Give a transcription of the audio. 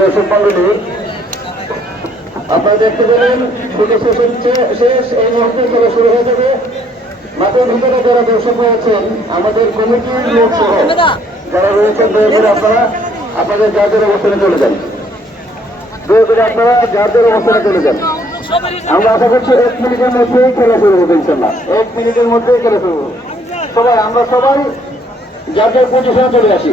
দর্শক মন্ডলী, আপনারা দেখতে পেলেন পুজো সেশন শেষ, এই মুহূর্তে খেলা শুরু হয়ে যাবে। মাঠের ভিতরে যারা দর্শক রয়েছেন, আমাদের কমিটির লোক সহ যারা রয়েছেন, দয়া করে আপনারা আপনাদের যাদের অবস্থানে চলে যান। দয়া করে আপনারা যাদের অবস্থানে চলে যান। আমরা আশা করছি 1 মিনিটের মধ্যেই খেলা শুরু হবে, ইনশাল্লাহ 1 মিনিটের মধ্যেই খেলা শুরু হবে। আমরা সবাই যাদের পজিশনে চলে আসি।